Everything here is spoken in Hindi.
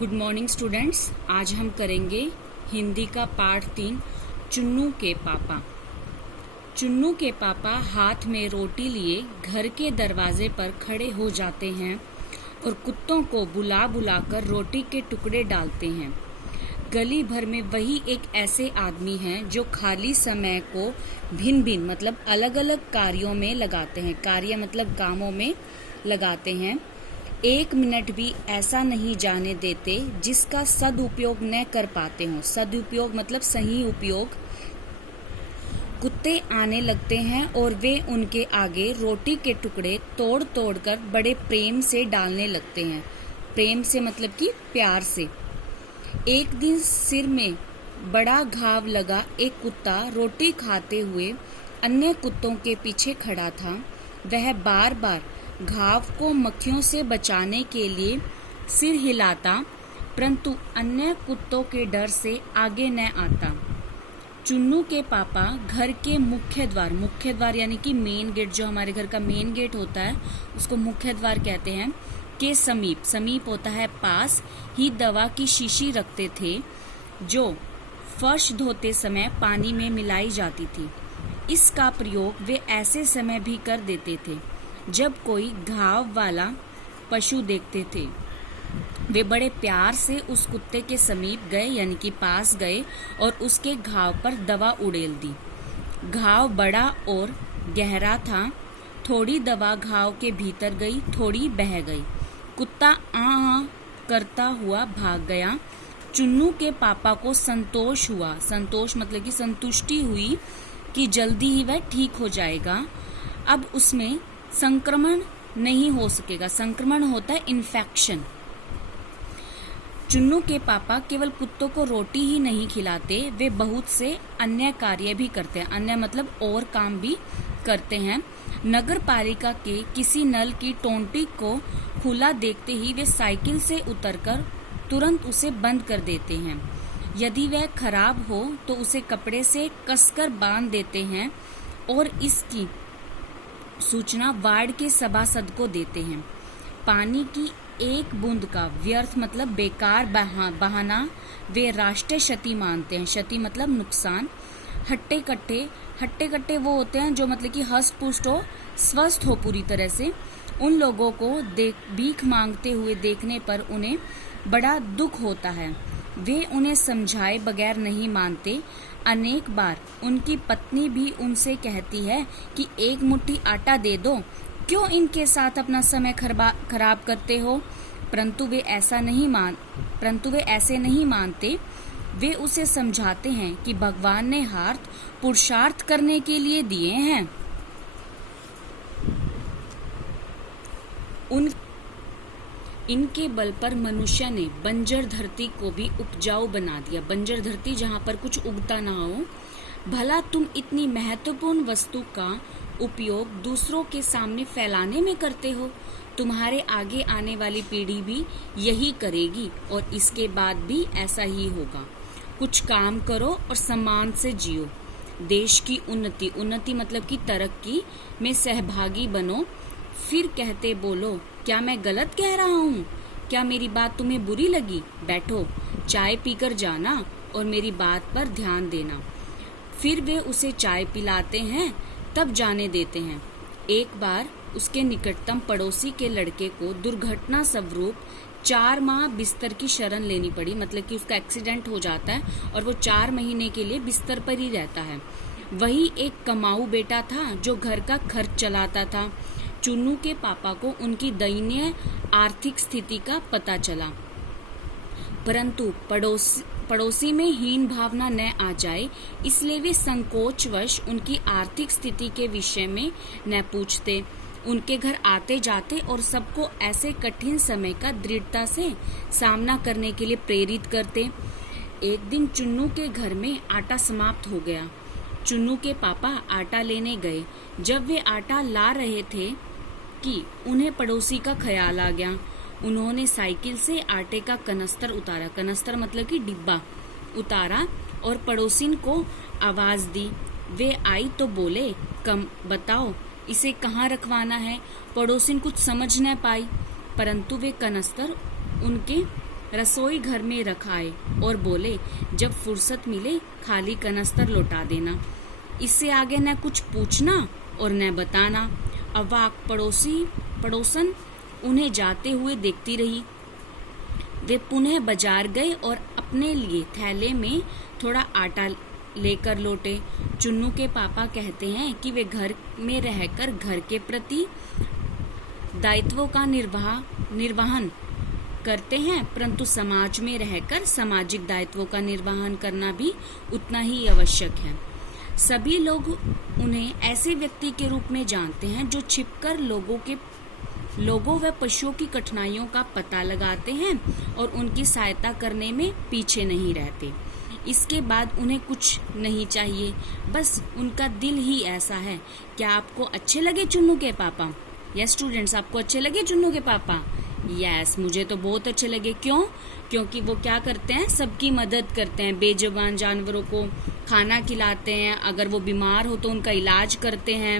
Good morning students. आज हम करेंगे हिंदी का पाठ 3 चुन्नू के पापा। चुन्नू के पापा हाथ में रोटी लिए घर के दरवाजे पर खड़े हो जाते हैं और कुत्तों को बुला बुलाकर रोटी के टुकड़े डालते हैं। गली भर में वही एक ऐसे आदमी हैं जो खाली समय को भिन्न भिन्न मतलब अलग अलग कार्यों में लगाते हैं। कार्य मतलब कामों में लगाते हैं। एक मिनट भी ऐसा नहीं जाने देते जिसका सदुपयोग न कर पाते हों। सदुपयोग मतलब सही उपयोग। कुत्ते आने लगते हैं और वे उनके आगे रोटी के टुकड़े तोड़ तोड़ कर बड़े प्रेम से डालने लगते हैं। प्रेम से मतलब कि प्यार से। एक दिन सिर में बड़ा घाव लगा एक कुत्ता रोटी खाते हुए अन्य कुत्तों के पीछे खड़ा था। वह बार बार घाव को मक्खियों से बचाने के लिए सिर हिलाता, परंतु अन्य कुत्तों के डर से आगे न आता। चुन्नू के पापा घर के मुख्य द्वार यानी कि मेन गेट, जो हमारे घर का मेन गेट होता है उसको मुख्य द्वार कहते हैं, के समीप होता है पास ही दवा की शीशी रखते थे जो फर्श धोते समय पानी में मिलाई जाती थी। इसका प्रयोग वे ऐसे समय भी कर देते थे जब कोई घाव वाला पशु देखते थे। वे बड़े प्यार से उस कुत्ते के समीप गए यानी कि पास गए और उसके घाव पर दवा उड़ेल दी। घाव बड़ा और गहरा था। थोड़ी दवा घाव के भीतर गई, थोड़ी बह गई। कुत्ता आ करता हुआ भाग गया। चुन्नू के पापा को संतोष हुआ। संतोष मतलब कि संतुष्टि हुई कि जल्दी ही वह ठीक हो जाएगा। अब उसमें संक्रमण नहीं हो सकेगा। संक्रमण होता है इन्फेक्शन। चुन्नू के पापा केवल कुत्तों को रोटी ही नहीं खिलाते, वे बहुत से अन्य कार्य भी करते हैं। अन्य मतलब और काम भी करते हैं। नगर पालिका के किसी नल की टोंटी को खुला देखते ही वे साइकिल से उतरकर तुरंत उसे बंद कर देते हैं। यदि वह खराब हो तो उसे कपड़े से कसकर बांध देते हैं और इसकी सूचना वार्ड के सभासद को देते हैं। पानी की एक बूंद का व्यर्थ मतलब बेकार बहाना वे राष्ट्रीय क्षति मानते हैं। क्षति मतलब नुकसान। हट्टे कट्टे वो होते हैं जो मतलब कि हष्ट पुष्ट हो, स्वस्थ हो पूरी तरह से। उन लोगों को भीख मांगते हुए देखने पर उन्हें बड़ा दुख होता है। वे उन्हें समझाए बगैर नहीं मानते। अनेक बार उनकी पत्नी भी उनसे कहती है कि एक मुट्ठी आटा दे दो, क्यों इनके साथ अपना समय खराब करते हो, परंतु वे ऐसे नहीं मानते। वे उसे समझाते हैं कि भगवान ने हाथ पुरुषार्थ करने के लिए दिए हैं। इनके बल पर मनुष्य ने बंजर धरती को भी उपजाऊ बना दिया। बंजर धरती जहाँ पर कुछ उगता ना हो। भला तुम इतनी महत्वपूर्ण वस्तु का उपयोग दूसरों के सामने फैलाने में करते हो। तुम्हारे आगे आने वाली पीढ़ी भी यही करेगी और इसके बाद भी ऐसा ही होगा। कुछ काम करो और सम्मान से जियो। देश की उन्नति मतलब कि तरक्की में सहभागी बनो। फिर कहते बोलो, क्या मैं गलत कह रहा हूँ? क्या मेरी बात तुम्हें बुरी लगी? बैठो, चाय पीकर जाना और मेरी बात पर ध्यान देना। फिर वे उसे चाय पिलाते हैं, तब जाने देते हैं। एक बार उसके निकटतम पड़ोसी के लड़के को दुर्घटना स्वरूप 4 माह बिस्तर की शरण लेनी पड़ी। मतलब कि उसका एक्सीडेंट हो जाता है और वो 4 महीने के लिए बिस्तर पर ही रहता है। वही एक कमाऊ बेटा था जो घर का खर्च चलाता था। चुन्नू के पापा को उनकी दयनीय आर्थिक स्थिति का पता चला, परंतु पड़ोसी में हीन भावना न आ जाए इसलिए वे संकोचवश उनकी आर्थिक स्थिति के विषय में न पूछते। उनके घर आते जाते और सबको ऐसे कठिन समय का दृढ़ता से सामना करने के लिए प्रेरित करते। एक दिन चुन्नू के घर में आटा समाप्त हो गया। चुन्नू के पापा आटा लेने गए। जब वे आटा ला रहे थे कि उन्हें पड़ोसी का ख्याल आ गया। उन्होंने साइकिल से आटे का कनस्तर उतारा। कनस्तर मतलब कि डिब्बा उतारा और पड़ोसिन को आवाज दी। वे आई तो बोले, कम बताओ इसे कहाँ रखवाना है। पड़ोसिन कुछ समझ न पाई, परंतु वे कनस्तर उनके रसोई घर में रख आए और बोले, जब फुर्सत मिले खाली कनस्तर लौटा देना। इससे आगे न कुछ पूछना और न बताना। अवाक पड़ोसन उन्हें जाते हुए देखती रही। वे पुनः बाजार गए और अपने लिए थैले में थोड़ा आटा लेकर लौटे। चुन्नू के पापा कहते हैं कि वे घर में रहकर घर के प्रति दायित्वों का निर्वहन करते हैं, परंतु समाज में रहकर सामाजिक दायित्वों का निर्वहन करना भी उतना ही आवश्यक है। सभी लोग उन्हें ऐसे व्यक्ति के रूप में जानते हैं जो छिपकर लोगों व पशुओं की कठिनाइयों का पता लगाते हैं और उनकी सहायता करने में पीछे नहीं रहते। इसके बाद उन्हें कुछ नहीं चाहिए, बस उनका दिल ही ऐसा है। क्या आपको अच्छे लगे चुन्नू के पापा? यस स्टूडेंट्स, आपको अच्छे लगे चुन्नू के पापा? यस, मुझे तो बहुत अच्छे लगे। क्यों? क्योंकि वो क्या करते हैं, सबकी मदद करते हैं। बेजुबान जानवरों को खाना खिलाते हैं, अगर वो बीमार हो तो उनका इलाज करते हैं।